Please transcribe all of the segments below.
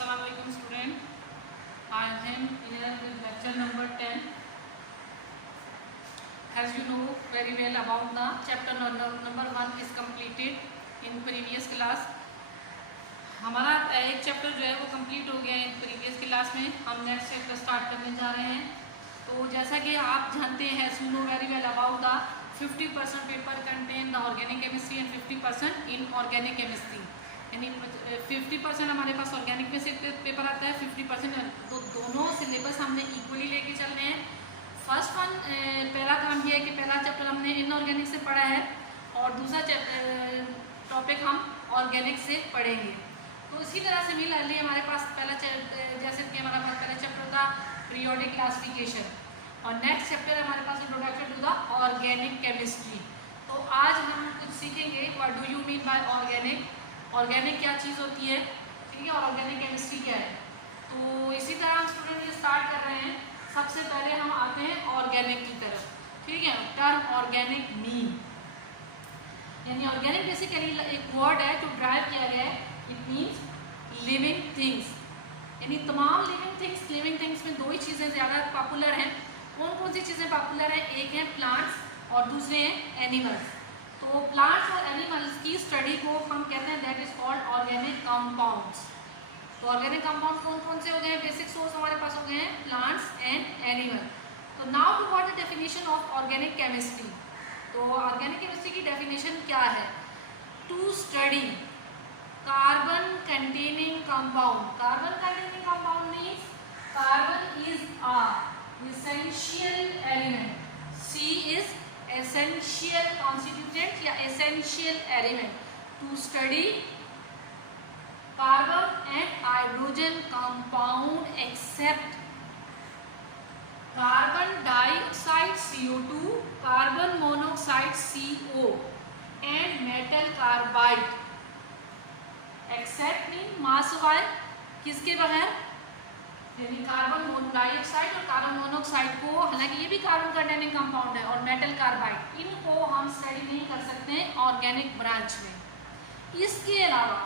Assalamualaikum student. I am here with lecture number 10. As you know very well about the chapter number 1 is completed in previous class. हमारा एक chapter जो है वो complete हो गया in previous class में. हम नेक्स्ट चैप्टर स्टार्ट करने जा रहे हैं. तो जैसा कि आप जानते हैं, you know very well about the 50% paper contain the organic chemistry and 50% in organic chemistry. यानी 50% हमारे पास ऑर्गेनिक में से पेपर आता है, 50%. तो दोनों सिलेबस हमने इक्वली लेके चलने हैं. फर्स्ट वन पहला काम ये है कि पहला चैप्टर हमने इनऑर्गेनिक से पढ़ा है और दूसरा टॉपिक हम ऑर्गेनिक से पढ़ेंगे. तो इसी तरह से मिलाली हमारे पास पहला जैसे कि हमारा पास पहला चैप्टर था पीरियोडिक क्लासिफिकेशन और नेक्स्ट चैप्टर हमारे पास introduction to the organic chemistry. तो आज हम कुछ सीखेंगे what do you mean by organic, organic क्या चीज़ होती है, ठीक है, और ऑर्गेनिक केमिस्ट्री क्या है. तो इसी तरह हम स्टूडेंट ये स्टार्ट कर रहे हैं. सबसे पहले हम आते हैं ऑर्गेनिक की तरफ. ठीक है, टर्म ऑर्गेनिक मीन यानी ऑर्गेनिक बेसिकली एक वर्ड है जो ड्राइव किया गया है. It means living things. यानी तमाम लिविंग थिंग्स में दो ही चीज़ें ज़्यादा पॉपुलर हैं. कौन कौन सी चीज़ें पॉपुलर हैं? एक है प्लांट्स और दूसरे हैं एनिमल्स. तो प्लांट्स और एनिमल्स की स्टडी को हम कहते हैं that is called organic compounds. तो ऑर्गेनिक कंपाउंड कौन कौन से हो गए हैं? बेसिक सोर्स हमारे पास हो गए हैं प्लांट्स एंड एनिमल. तो now to what the definition of organic chemistry. तो ऑर्गेनिक केमिस्ट्री की डेफिनेशन क्या है? To study carbon containing compound. Carbon containing compound means carbon is a essential element. C is essential constituent या essential element. To study carbon and hydrogen compound except carbon dioxide CO2, carbon monoxide CO and metal carbide. Except mean मास वाय किसके बगैर? यानी carbon dioxide और carbon monoxide को, हालांकि ये भी carbon containing compound है, और मेटल कार्बाइड, इनको हम स्टडी नहीं कर सकते हैं ऑर्गेनिक ब्रांच में. इसके अलावा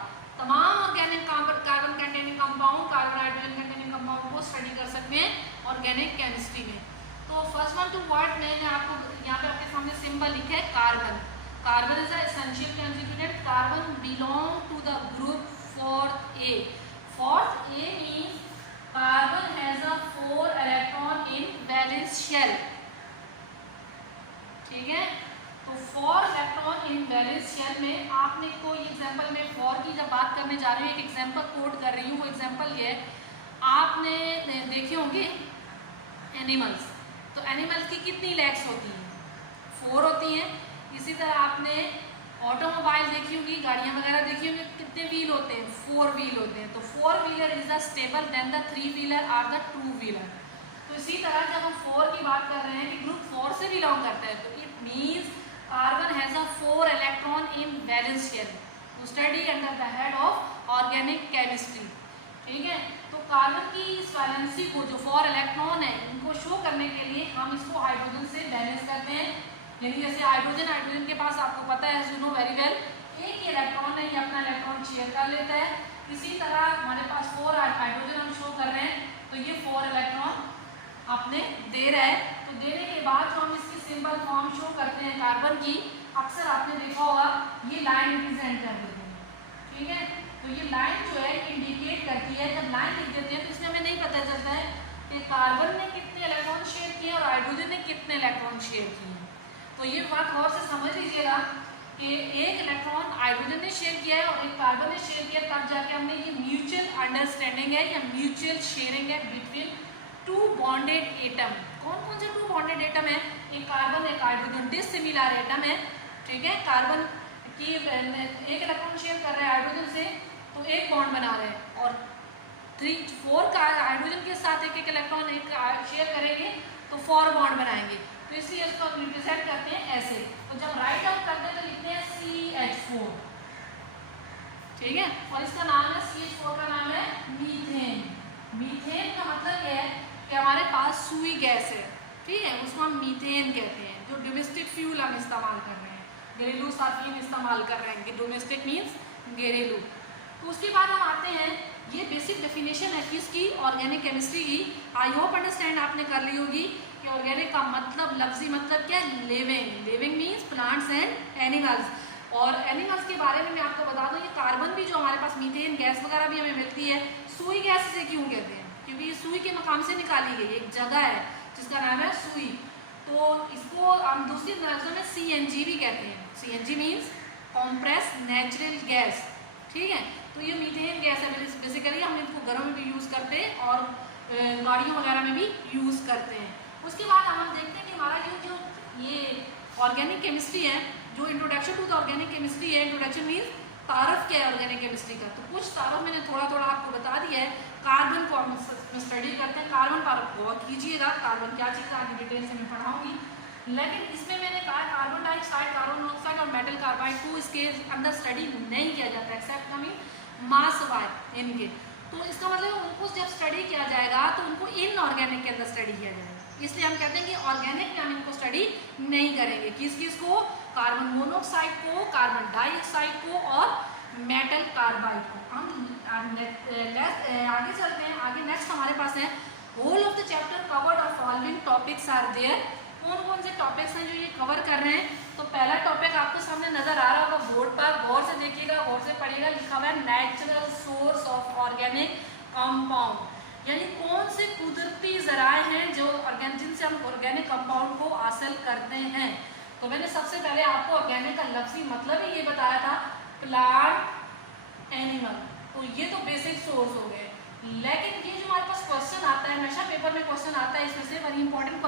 तमाम organic carbon containing compound, carbon hydrogen containing compound को स्टडी कर सकते हैं ऑर्गेनिक केमिस्ट्री में. तो फर्स्ट वन टू वर्ड मैंने आपको यहाँ पे आपके सामने सिंबल लिखा है carbon. Carbon is essential constituent. Carbon belong to the group 4A. 4A means carbon has a 4 electron in valence shell. ठीक है, तो 4 इलेक्ट्रॉन इन वैलेंस शेल में आपने कोई एग्जांपल में 4 की जब बात करने जा रही हूँ, एक एग्जांपल कोट कर रही हूँ. वो एग्जांपल ये है, आपने देखे होंगे एनिमल्स. तो एनिमल्स की कितनी लेग्स होती हैं? 4 होती हैं. इसी तरह आपने ऑटोमोबाइल देखी होगी, गाड़ियाँ वगैरह देखी होंगी, कितने व्हील होते हैं? 4 व्हील होते हैं. तो 4 wheeler is the stable than the 3 wheeler are the 2 wheeler. तो इसी तरह जब हम 4 की बात कर रहे हैं कि ग्रुप 4 से बिलोंग करता है, तो it means carbon has a 4 electron in valence shell. To study under the head of organic chemistry. ठीक है, तो कार्बन की इस वैलेंसी को, जो 4 इलेक्ट्रॉन है, इनको शो करने के लिए हम इसको हाइड्रोजन से बैलेंस करते हैं. यानी जैसे हाइड्रोजन के पास आपको पता है, यू नो वेरी वेल, एक ही इलेक्ट्रॉन है, ये अपना इलेक्ट्रॉन शेयर कर लेता है. इसी तरह हमारे पास 4 हाइड्रोजन हम शो कर रहे हैं, तो ये 4 इलेक्ट्रॉन अपने दे रहा है. तो देने के बाद जो हम इसकी सिंबल फॉर्म शो करते हैं कार्बन की, अक्सर आपने देखा होगा ये लाइन रिप्रेजेंट कर देते हैं. ठीक है, तो ये लाइन जो है इंडिकेट करती है. जब लाइन लिख देते हैं तो इसमें हमें नहीं पता चलता है कि कार्बन ने कितने इलेक्ट्रॉन शेयर किए और हाइड्रोजन ने कितने इलेक्ट्रॉन शेयर किए. तो ये बात गौर से समझ लीजिएगा कि एक इलेक्ट्रॉन हाइड्रोजन ने शेयर किया है और एक कार्बन ने शेयर किया, तब जाके हमने ये म्यूचुअल अंडरस्टैंडिंग है या म्यूचुअल शेयरिंग है बिटवीन 2 बॉन्डेड एटम. कौन कौन से 2 बॉन्डेड एटम है? एक कार्बन एक हाइड्रोजन, डिसिमिलर एटम है. ठीक है, कार्बन की एक इलेक्ट्रॉन शेयर कर रहा है हाइड्रोजन से, तो एक बॉन्ड बना रहे हैं, और 4 का हाइड्रोजन के साथ एक इलेक्ट्रॉन एक शेयर करेंगे तो 4 बॉन्ड बनाएंगे. तो इसलिए इसको हम रिप्रेजेंट करते हैं ऐसे. तो जब राइट डाउन करते हैं तो लिखते हैं CH4. ठीक है, और इसका नाम है, CH4 का नाम है मीथेन. मीथेन का मतलब यह है कि हमारे पास सुई गैस है, ठीक है, उसको हम मीथेन कहते हैं. जो डोमेस्टिक फ्यूल हम इस्तेमाल कर रहे हैं, घरेलू साथी इस्तेमाल कर रहे हैं. डोमेस्टिक मीन्स घरेलू. तो उसके बाद हम आते हैं ये बेसिक डेफिनेशन है किसकी, ऑर्गेनिक केमिस्ट्री की। आई होप अंडरस्टैंड आपने कर ली होगी कि ऑर्गेनिक का मतलब, लफ्जी मतलब क्या है, living. Living means plants and animals. और एनिमल्स के बारे में मैं आपको बता दूं, ये कार्बन भी जो हमारे पास मीथेन गैस वगैरह भी हमें मिलती है, सुई गैस से क्यों कहते हैं, क्योंकि ये सुई के मकाम से निकाली गई एक जगह है जिसका नाम है सुई। तो इसको हम दूसरी लफ्ज़ों में CNG भी कहते हैं। CNG means compress natural gas, ठीक है। तो ये मीथेन गैस है बेसिकली, हम इसको घरों में भी यूज़ करते हैं और गाड़ियों वगैरह में भी यूज़ करते हैं। उसके बाद हम देखते हैं कि हमारा ये ऑर्गेनिक केमिस्ट्री है, जो introduction to the organic chemistry है। इंट्रोडक्शन मीन्स तारफ क्या है ऑर्गेनिक केमिस्ट्री का, तो कुछ तारफ मैंने थोड़ा थोड़ा आपको बता दिया है। कार्बन को हम स्टडी करते हैं, कार्बन पर गौर कीजिएगा, कार्बन क्या चीज़ है आगे डिटेल से मैं पढ़ाऊंगी। लेकिन इसमें मैंने कहा कार्बन डाइऑक्साइड, कार्बन मोनोऑक्साइड और मेटल कार्बाइड को इसके अंदर स्टडी नहीं किया जाता एक्सेप्ट कमिंग मास वाई इनके। तो इसका मतलब उनको जब स्टडी किया जाएगा तो उनको इनऑर्गेनिक के अंदर स्टडी किया जाएगा, इसलिए हम कहते हैं कि ऑर्गेनिक में हम इनको स्टडी नहीं करेंगे। किस किस को, कार्बन मोनोऑक्साइड को, कार्बन डाइऑक्साइड को और मेटल कार्बाइड को। हम आगे चलते हैं, आगे नेक्स्ट हमारे पास है whole of the chapter covered और फॉलोइंग टॉपिक्स आर देयर। कौन कौन से टॉपिक्स हैं जो ये कवर कर रहे हैं, तो पहला टॉपिक आपको सामने नजर आ रहा होगा बोर्ड पर, गौर से देखिएगा, गौर से पढ़िएगा, लिखा हुआ है natural source of organic compound, यानी कौन से कुदरती जराए हैं जो जिनसे हम ऑर्गेनिक कंपाउंड को हासिल करते हैं। तो मैंने सबसे पहले आपको ऑर्गेनिक का लफ्जी मतलब ही ये बताया था, प्लांट एनिमल, तो ये तो बेसिक सोर्स हो गए। लेकिन ये जो हमारे पास क्वेश्चन आता है, हमेशा पेपर में क्वेश्चन आता है, इसमें से वेरी इंपॉर्टेंट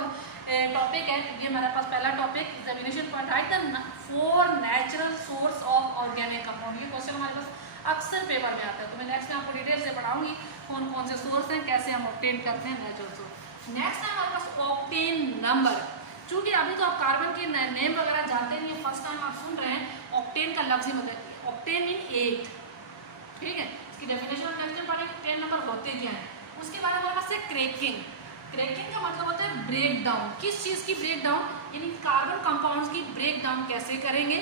टॉपिक है ये हमारे पास पहला topic examination point, right the 4 natural source of organic compound. ये क्वेश्चन हमारे पास अक्सर पेपर में आता है, तो मैं नेक्स्ट में आपको डिटेल से पढ़ाऊंगी कौन कौन से सोर्स हैं, कैसे हम ऑब्टेन करते हैं नेचुरल सोर्स। नेक्स्ट है हमारे पास ऑक्टेन नंबर। चूंकि अभी तो आप कार्बन के नेम वगैरह जानते नहीं है, फर्स्ट टाइम आप सुन रहे हैं। ऑक्टेन का लफ्ज मतलब ऑक्टेन मीन 8, ठीक है। इसकी डेफिनेशन हम नेक्स्ट में पढ़ेंगे, 10 नंबर होते क्या है। उसके बाद हमारे पास है क्रैकिंग। क्रैकिंग का मतलब होता है ब्रेक डाउन। किस चीज़ की ब्रेक डाउन, यानी कार्बन कंपाउंड्स की ब्रेक डाउन कैसे करेंगे,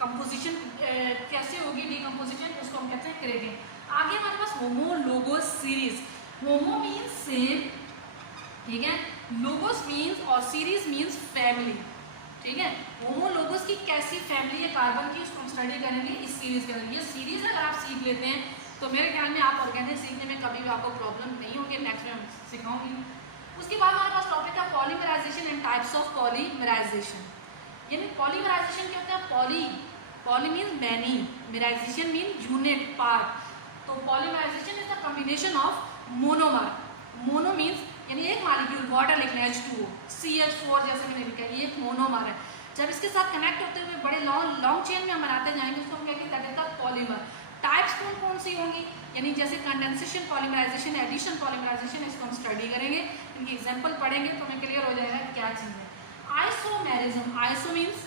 कंपोजिशन कैसे होगी, डीकंपोजिशन, उसको हम कहते हैं क्रैकिंग। आगे हमारे पास homologous series. Homo means same, ठीक है, लोगोस मीन्स और सीरीज मीन्स फैमिली, ठीक है। होमोलोगस की कैसी फैमिली है कार्बन की, उसको हम स्टडी करेंगे इस सीरीज के अंदर। ये सीरीज अगर आप सीख लेते हैं तो मेरे ख्याल में आप ऑर्गेनिक सीखने में कभी भी आपको प्रॉब्लम नहीं होगी। नेक्स्ट में हम सिखाऊंगी। उसके बाद हमारे पास टॉपिक है polymerisation and types of polymerisation. यानी पॉलीमराइजेशन क्या होता है, poly means many, merisation mean unit part. तो polymerisation is the combination of monomer. Mono means यानी एक मॉलिक्यूल, वाटर लिखना है H2O, CH4 जैसे मैंने लिखा है, ये एक मोनोमर है। जब इसके साथ कनेक्ट होते हुए बड़े लॉन्ग चेन में हम बनाते जाएंगे, उसको हम कहेंगे that is the polymer. Types कौन कौन सी होंगी, यानी जैसे कंडेंसेशन पॉलीमराइजेशन, एडिशन पॉलीमराइजेशन, इसको हम स्टडी करेंगे, इनकी एग्जांपल पढ़ेंगे तो हमें क्लियर हो जाएगा क्या चीज़ है। आइसोमेरिज्म, आइसो मीन्स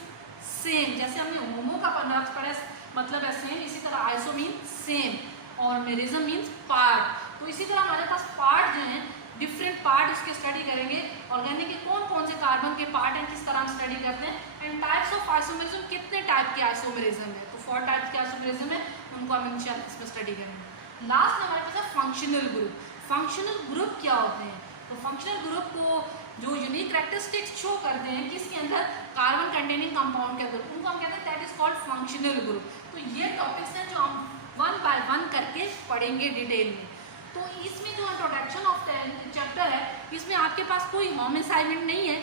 सेम, जैसे हमने होमो का लफ्ज पढ़ा मतलब है सेम, इसी तरह आइसो मीन्स सेम और मेरिज्म मीन्स पार्ट। तो इसी तरह हमारे पास पार्ट जो हैं, डिफरेंट पार्ट उसके स्टडी करेंगे। ऑर्गेनिक के कौन कौन से कार्बन के पार्ट हैं, किस तरह हम स्टडी करते हैं। एंड टाइप्स ऑफ आइसोमेरिज्म, कितने टाइप के आइसोमेरिज्म है, तो 4 टाइप्स के आइसोमेरिज्म है, उनको हम इंशाल्लाह इसमें स्टडी करेंगे। लास्ट में हमारे पास है फंक्शनल ग्रुप। फंक्शनल ग्रुप क्या होते हैं, तो फंक्शनल ग्रुप को जो यूनिक कैरेक्टरिस्टिक्स शो करते हैं किसके अंदर, कार्बन कंटेनिंग कंपाउंड के अंदर, उनको हम कहते हैं that is called functional group. तो ये टॉपिक्स हैं जो हम 1 बाय 1 करके पढ़ेंगे डिटेल में। तो इसमें जो इंट्रोडक्शन ऑफ चैप्टर है, इसमें आपके पास कोई होम असाइनमेंट नहीं है,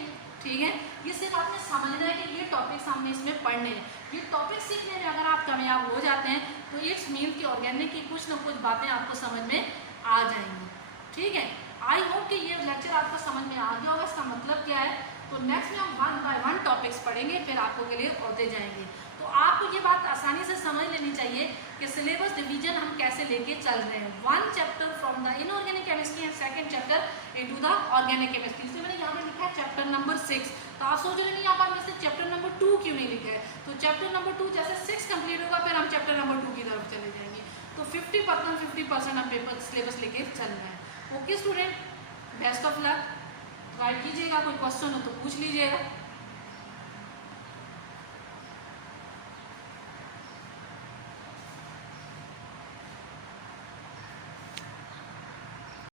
ठीक है। ये सिर्फ आपने समझना है कि ये टॉपिक्स हमने इसमें पढ़ने हैं। ये टॉपिक सीखने में अगर आप कामयाब हो जाते हैं तो इट्स मीन कि ऑर्गेनिक की कुछ ना कुछ बातें आपको समझ में आ जाएंगी, ठीक है। आई होप कि ये लेक्चर आपको समझ में आ गया होगा इसका मतलब क्या है। तो नेक्स्ट में हम 1 बाय 1 टॉपिक्स पढ़ेंगे, फिर आपको क्लियर होते जाएंगे। तो आपको ये बात आसानी से समझ लेनी चाहिए कि सिलेबस डिवीजन हम कैसे लेके चल रहे हैं। 1 chapter from the inorganic chemistry and 2nd chapter into the organic chemistry. इसलिए मैंने यहाँ पे लिखा है चैप्टर नंबर 6। तो आप सोच रहे हैं यहाँ पर मैं चैप्टर नंबर 2 क्यों नहीं लिखा है, तो चैप्टर नंबर 2 जैसे 6 कंप्लीट होगा फिर हम चैप्टर नंबर 2 की तरफ चले जाएंगे। तो 50% हम पेपर सिलेबस लेके चल रहे हैं। Okay student, best of luck, try कीजिएगा, कोई क्वेश्चन हो तो पूछ लीजिएगा।